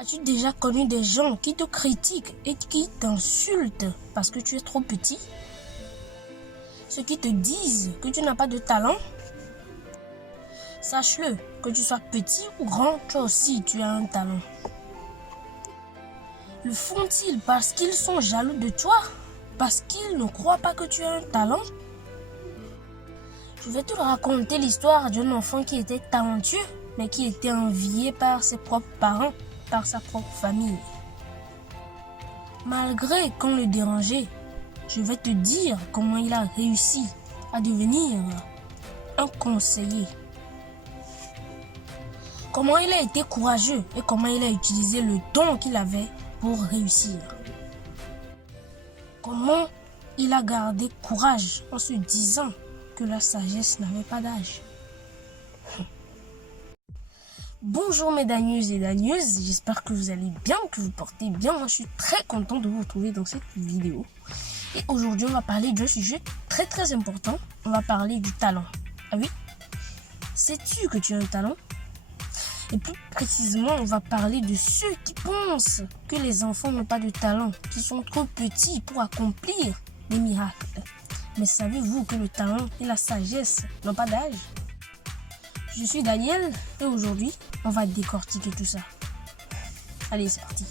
As-tu déjà connu des gens qui te critiquent et qui t'insultent parce que tu es trop petit? Ceux qui te disent que tu n'as pas de talent? Sache-le, que tu sois petit ou grand, toi aussi tu as un talent. Le font-ils parce qu'ils sont jaloux de toi? Parce qu'ils ne croient pas que tu as un talent? Je vais te raconter l'histoire d'un enfant qui était talentueux, mais qui était envié par ses propres parents, par sa propre famille. Malgré qu'on le dérangeait, je vais te dire comment il a réussi à devenir un conseiller. Comment il a été courageux et comment il a utilisé le don qu'il avait pour réussir. Comment il a gardé courage en se disant que la sagesse n'avait pas d'âge. Bonjour mes dagneuses et dagneuses, j'espère que vous allez bien, que vous portez bien. Moi je suis très content de vous retrouver dans cette vidéo. Et aujourd'hui on va parler d'un sujet très important. On va parler du talent. Ah oui? Sais-tu que tu as un talent? Et plus précisément, on va parler de ceux qui pensent que les enfants n'ont pas de talent, qui sont trop petits pour accomplir des miracles. Mais savez-vous que le talent et la sagesse n'ont pas d'âge? Je suis Daniel et aujourd'hui, on va décortiquer tout ça. Allez, c'est parti.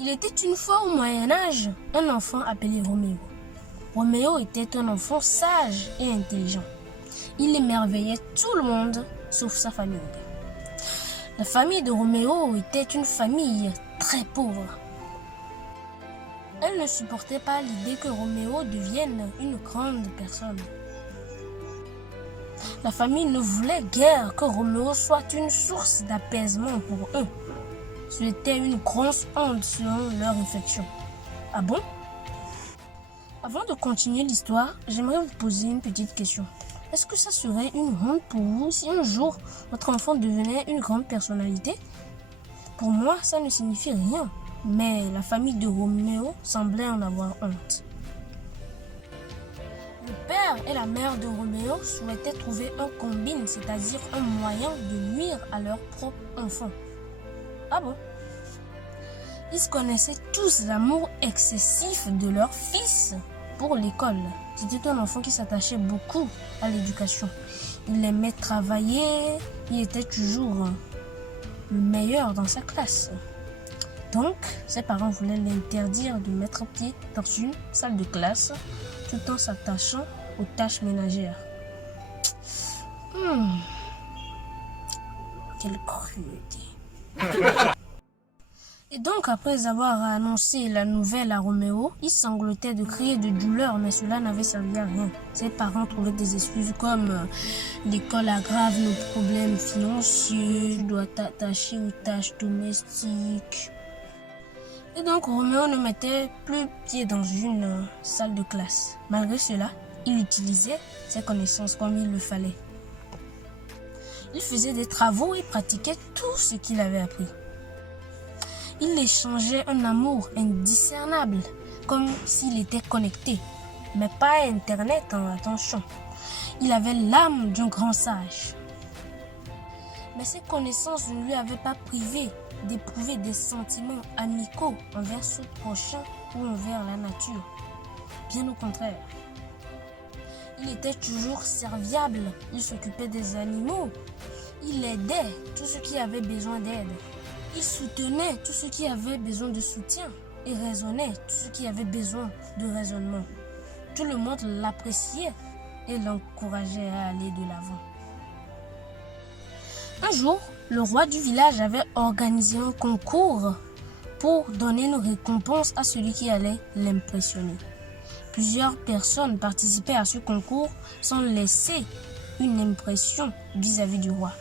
Il était une fois au Moyen-Âge un enfant appelé Roméo. Roméo était un enfant sage et intelligent. Il émerveillait tout le monde sauf sa famille. La famille de Roméo était une famille très pauvre. Elle ne supportait pas l'idée que Roméo devienne une grande personne. La famille ne voulait guère que Roméo soit une source d'apaisement pour eux. C'était une grosse honte selon leur réflexion. Ah bon? Avant de continuer l'histoire, j'aimerais vous poser une petite question. Est-ce que ça serait une honte pour vous si un jour votre enfant devenait une grande personnalité? Pour moi, ça ne signifie rien, mais la famille de Roméo semblait en avoir honte. Le père et la mère de Roméo souhaitaient trouver un combine, c'est-à-dire un moyen de nuire à leur propre enfant. Ah bon? Ils connaissaient tous l'amour excessif de leur fils pour l'école. C'était un enfant qui s'attachait beaucoup à l'éducation. Il aimait travailler, il était toujours le meilleur dans sa classe. Donc, ses parents voulaient l'interdire de mettre pied dans une salle de classe tout en s'attachant aux tâches ménagères. Quelle cruauté! Et donc, après avoir annoncé la nouvelle à Roméo, il sanglotait de cris et de douleur, mais cela n'avait servi à rien. Ses parents trouvaient des excuses comme l'école aggrave nos problèmes financiers, tu dois t'attacher aux tâches domestiques. Et donc, Roméo ne mettait plus pied dans une salle de classe. Malgré cela, il utilisait ses connaissances comme il le fallait. Il faisait des travaux et pratiquait tout ce qu'il avait appris. Il échangeait un amour indiscernable, comme s'il était connecté, mais pas à Internet, attention. Il avait l'âme d'un grand sage. Mais ses connaissances ne lui avaient pas privé d'éprouver des sentiments amicaux envers son prochain ou envers la nature. Bien au contraire. Il était toujours serviable, il s'occupait des animaux, il aidait tous ceux qui avaient besoin d'aide. Il soutenait tous ceux qui avaient besoin de soutien et raisonnait tous ceux qui avaient besoin de raisonnement. Tout le monde l'appréciait et l'encourageait à aller de l'avant. Un jour, le roi du village avait organisé un concours pour donner une récompense à celui qui allait l'impressionner. Plusieurs personnes participaient à ce concours sans laisser une impression vis-à-vis du roi.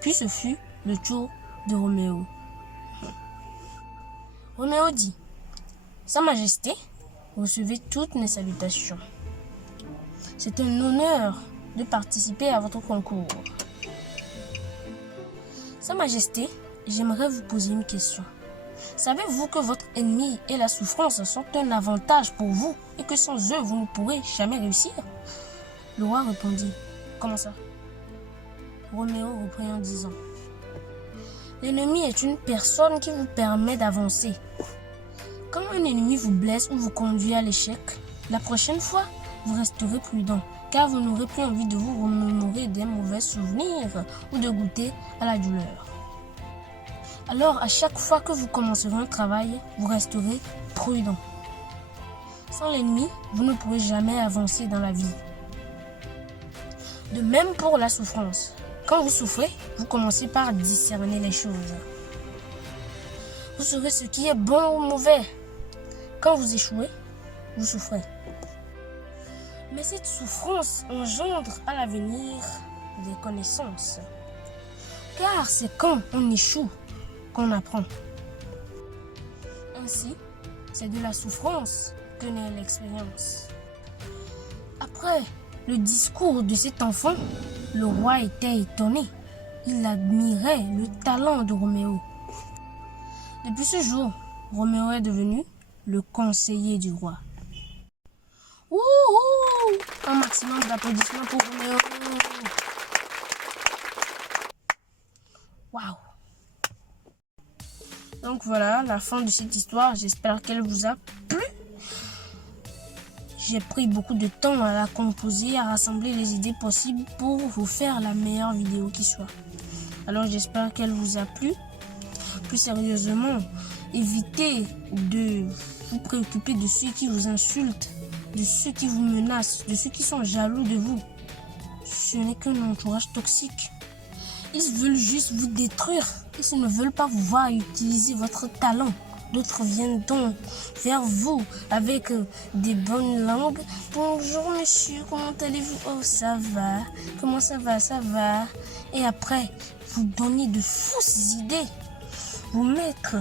Puis ce fut le tour de Roméo. Roméo dit: « Sa Majesté, recevez toutes mes salutations. C'est un honneur de participer à votre concours. Sa Majesté, j'aimerais vous poser une question. Savez-vous que votre ennemi et la souffrance sont un avantage pour vous et que sans eux, vous ne pourrez jamais réussir? Le roi répondit, comment ça? Roméo reprit en disant, l'ennemi est une personne qui vous permet d'avancer. Quand un ennemi vous blesse ou vous conduit à l'échec, la prochaine fois, vous resterez prudent, car vous n'aurez plus envie de vous remémorer des mauvais souvenirs ou de goûter à la douleur. Alors, à chaque fois que vous commencerez un travail, vous resterez prudent. Sans l'ennemi, vous ne pourrez jamais avancer dans la vie. De même pour la souffrance. Quand vous souffrez, vous commencez par discerner les choses. Vous saurez ce qui est bon ou mauvais. Quand vous échouez, vous souffrez. Mais cette souffrance engendre à l'avenir des connaissances. Car c'est quand on échoue qu'on apprend. Ainsi, c'est de la souffrance que naît l'expérience. Après le discours de cet enfant, le roi était étonné. Il admirait le talent de Roméo. Depuis ce jour, Roméo est devenu le conseiller du roi. Wouhou! Un maximum d'applaudissements pour Roméo. Waouh! Donc voilà, la fin de cette histoire. J'espère qu'elle vous a plu. J'ai pris beaucoup de temps à la composer, à rassembler les idées possibles pour vous faire la meilleure vidéo qui soit. Alors j'espère qu'elle vous a plu. Plus sérieusement, évitez de vous préoccuper de ceux qui vous insultent, de ceux qui vous menacent, de ceux qui sont jaloux de vous. Ce n'est qu'un entourage toxique. Ils veulent juste vous détruire. Ils ne veulent pas vous voir utiliser votre talent. D'autres viennent donc vers vous avec des bonnes langues. Bonjour monsieur, comment allez-vous? Oh ça va. Comment ça va? Ça va. Et après, vous donnez de fausses idées. Vous mettre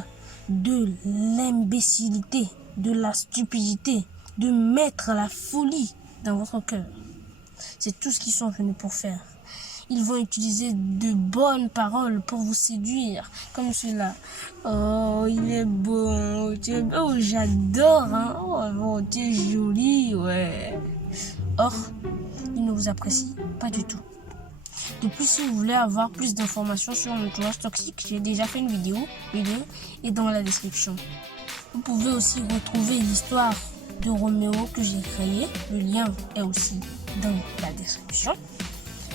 de l'imbécilité, de la stupidité, de mettre la folie dans votre cœur. C'est tout ce qu'ils sont venus pour faire. Ils vont utiliser de bonnes paroles pour vous séduire, comme cela. Oh, il est beau. Oh, j'adore. Hein? Oh, tu es jolie, ouais. Or, ils ne vous apprécient pas du tout. De plus, si vous voulez avoir plus d'informations sur l'entourage toxique, j'ai déjà fait une vidéo, le lien est dans la description. Vous pouvez aussi retrouver l'histoire de Roméo que j'ai créée. Le lien est aussi dans la description.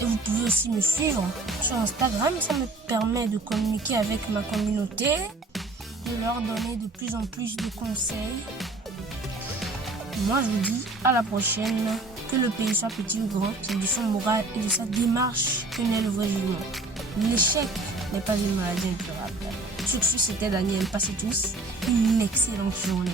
Et vous pouvez aussi me suivre sur Instagram. Ça me permet de communiquer avec ma communauté, de leur donner de plus en plus de conseils. Moi, je vous dis à la prochaine. Que le pays soit petit ou grand, c'est de son moral et de sa démarche que naît le vrai jugement. L'échec n'est pas une maladie incurable. Sur ce, c'était Daniel. Passez tous une excellente journée.